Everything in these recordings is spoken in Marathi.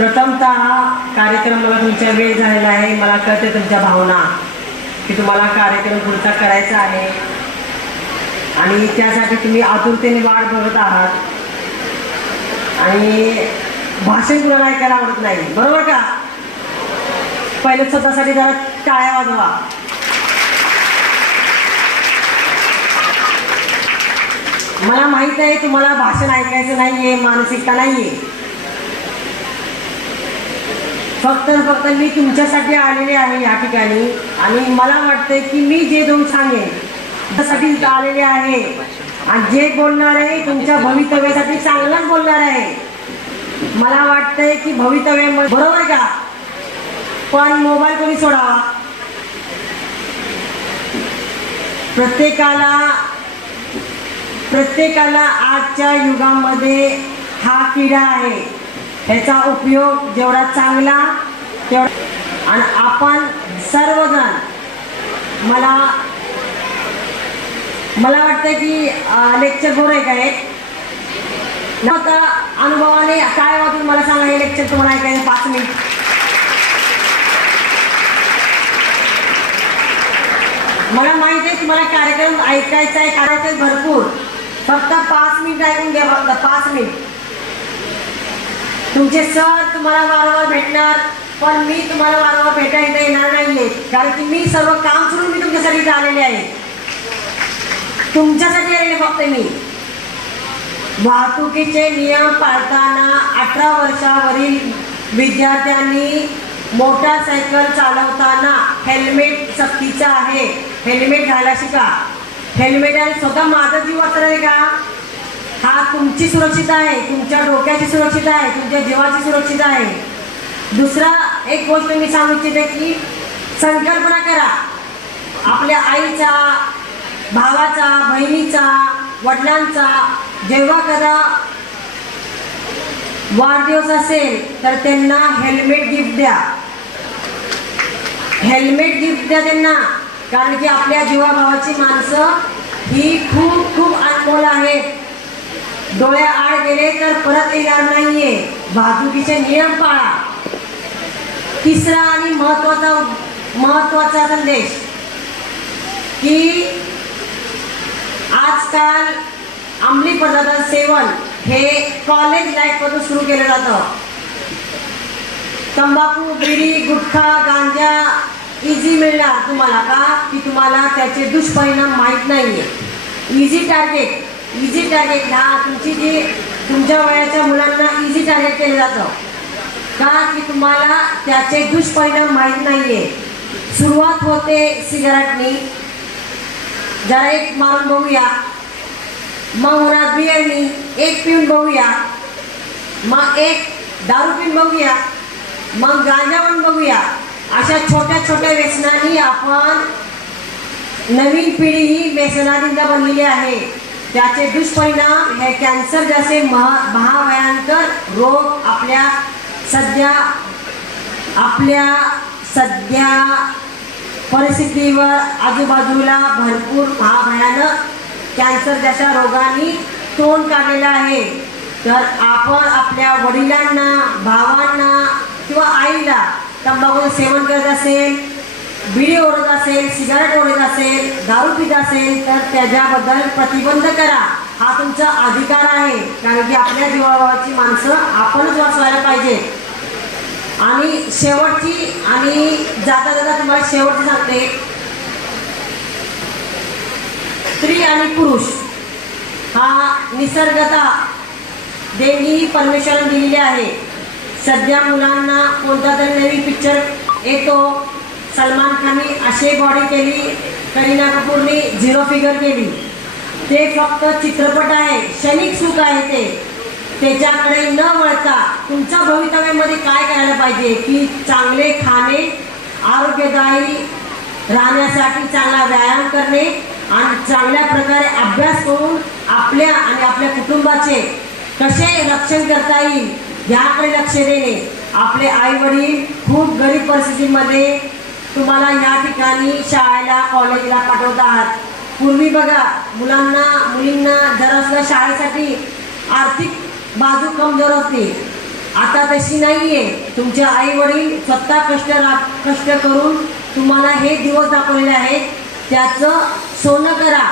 प्रथमतः कार्यक्रम मला तुमच्या वेळ झालेला आहे. मला कळते तुमच्या भावना की तुम्हाला कार्यक्रम पुढचा करायचा आहे. आणि त्यासाठी तुम्ही आतुरतेने वाट बघत आहात. आणि भाषण कुणाला ऐकायला आवडत नाही बरोबर का? पहिले स्वतःसाठी जरा टाळ्या वाजवा. मला माहीत आहे तुम्हाला भाषण ऐकायचं नाहीये मानसिकता नाहीये. फक्त फक्त मी तुमच्यासाठी आलेले आहे या ठिकाणी. आणि मला वाटतंय की मी जे दोन सांगेन त्यासाठी आलेले आहे. आणि जे बोलणार आहे तुमच्या भवितव्यासाठी चांगलंच बोलणार आहे. मला वाटतंय की भवितव्य बरोबर का? पण मोबाईल कोणी सोडावा प्रत्येकाला प्रत्येकाला आजच्या युगामध्ये हा किडा आहे. ह्याचा उपयोग जेवढा चांगला तेवढा आणि आपण सर्वजण मला मला वाटतं की लेक्चर बरोबर आहे काय आता अनुभवाने काय वाटून मला सांगा हे लेक्चर तुम्हाला ऐकायचं पाच मिनिट. मला माहिती आहे तुम्हाला कार्यक्रम ऐकायचा आहे करायचं भरपूर. फक्त पाच मिनिट ऐकून घ्या फक्त पाच मिनिट. तुमचे सर तुम्हाला वारंवार भेटणार पण मी तुम्हाला वारंवार भेटायला येणार नाहीये. कारण की मी सर्व काम सोडून मी तुमच्यासाठी इथं आलेले आहे. तुमच्यासाठी आलेले फक्त मी. वाहतुकीचे नियम पाळताना अठरा वर्षावरील विद्यार्थ्यांनी मोटारसायकल चालवताना हेल्मेट सक्तीचं आहे. हेल्मेट घाला शिका हेल्मेट आणि स्वतः माझा जीव वाचणार आहे का? हा तुमची सुरक्षित आहे तुमच्या डोक्याची सुरक्षित आहे तुमच्या जीवाची सुरक्षित आहे. दुसरा एक गोष्ट मी सांगू इच्छिते की संकल्पना करा. आपल्या आईचा भावाचा बहिणीचा वडिलांचा जेव्हा कदा वाढदिवस असेल तर त्यांना हेल्मेट गिफ्ट द्या. हेल्मेट गिफ्ट द्या त्यांना. कारण की आपल्या जीवाभावाची माणसं ही खूप खूप डोळ्या आड गेले तर परत येणार नाहीये. वाहतुकीचे नियम पाळा. तिसरा आणि महत्त्वाचा महत्त्वाचा संदेश की आजकाल अंमली पदार्थ सेवन हे कॉलेज लाईफमधून सुरू केलं जातं. तंबाखू बिडी गुटखा गांजा इझी मिळणार तुम्हाला का? की तुम्हाला त्याचे दुष्परिणाम माहीत नाहीये. इझी टार्गेट इझी टार्गेट हा तुमची जी तुमच्या वयाच्या मुलांना इझी टार्गेट केलं जातं. का की तुम्हाला त्याचे दुष्परिणाम माहीत नाहीये. सुरुवात होते सिगारेटनी. जरा एक मारून बघूया. मग होणार बियरनी एक पिऊन बघूया. मग एक दारू पिऊन बघूया. मग गांजा पण बघूया. अशा छोट्या छोट्या व्यसनांनी आपण नवीन पिढी ही व्यसनाधीन बनलेली आहे. त्याचे दुष्परिणाम हे कॅन्सर जसे महा महाभयंकर रोग आपल्या सध्या आपल्या सध्या परिस्थितीवर आजूबाजूला भरपूर महाभयानक कॅन्सर जशा रोगांनी तोंड काढलेलं आहे तर आपण आपल्या वडिलांना भावांना किंवा आईला तंबाखूचं सेवन करत असेल बिडी ओढत असेल सिगारेट ओढत असेल दारू पित असेल तर त्याच्याबद्दल प्रतिबंध करा. हा तुमचा अधिकार आहे. कारण की आपल्या जीवाभावाची माणसं आपणच वाचवायला पाहिजे. आणि शेवटची आणि जाता जाता तुम्हाला शेवटची सांगते. स्त्री आणि पुरुष हा निसर्गता देवी ही परमेश्वराने दिलेली आहे. सध्या मुलांना कोणता तरी नवीन पिक्चर येतो. सलमान खानने अशी बॉडी केली करीना कपूरने झिरो फिगर केली. ते फक्त चित्रपट आहे क्षणिक सुख आहे ते. त्याच्याकडे न वळता तुमच्या भवितव्यामध्ये काय करायला पाहिजे? की चांगले खाणे आरोग्यदायी राहण्यासाठी चांगला व्यायाम करणे आणि चांगल्या प्रकारे अभ्यास करून आपल्या आणि आपल्या कुटुंबाचे कसे रक्षण करता येईल याकडे लक्ष देणे. आपले आईवडील खूप गरीब परिस्थितीमध्ये तुम्हाला या ठिकाणी शाळेला कॉलेजला पाठवतात. पूर्वी बघा मुलांना मुलींना जर सुद्धा शाळेसाठी आर्थिक बाजू कमजोर असते आता तशी नाही आहे तुमचे आई वडील स्वतः कष्ट कष्ट करून तुम्हाला हे दिवस दाखवलेले आहेत. त्याचं सोनं करा.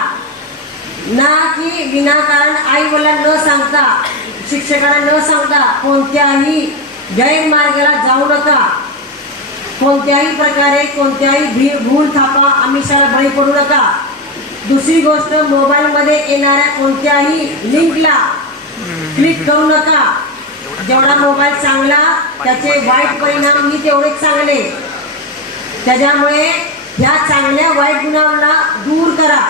ना की विनाकारण आई वडिलांना न सांगता शिक्षकांना न सांगता कोणत्याही गैरमार्गाला जाऊ नका. कोणत्याही प्रकारे कोणत्याही भी भूल थापा आमिषाला बळी पडू नका. दुसरी गोष्ट मोबाईलमध्ये येणाऱ्या कोणत्याही लिंकला क्लिक करू नका. जेवढा मोबाईल चांगला त्याचे वाईट परिणाम मी तेवढेच चांगले त्याच्यामुळे ह्या चांगल्या वाईट गुणांना दूर करा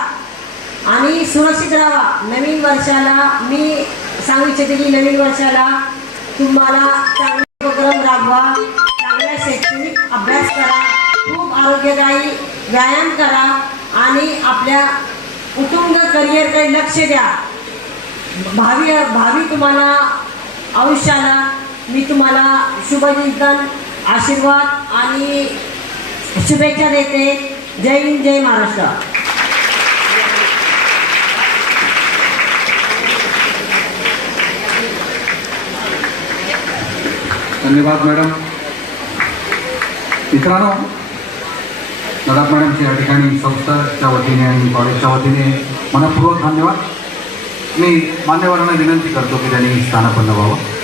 आणि सुरक्षित राहा. नवीन वर्षाला मी सांगू इच्छिते की नवीन वर्षाला तुम्हाला चांगले उपक्रम राबवा. अभ्यास करा खूप आरोग्यदायी व्यायाम करा आणि आपल्या कुटुंब करिअरकडे लक्ष द्या. भावी भावी तुम्हाला आयुष्याला मी तुम्हाला शुभचिंतन आशीर्वाद आणि शुभेच्छा देते. जय हिंद जय महाराष्ट्र. धन्यवाद मॅडम. मित्रांनो लडाख मॅडमची या ठिकाणी संस्थाच्या वतीने आणि कॉलेजच्या वतीने मनपूर्वक धन्यवाद. मी मान्यवरांना विनंती करतो की त्यांनी स्थानापन्न व्हावं.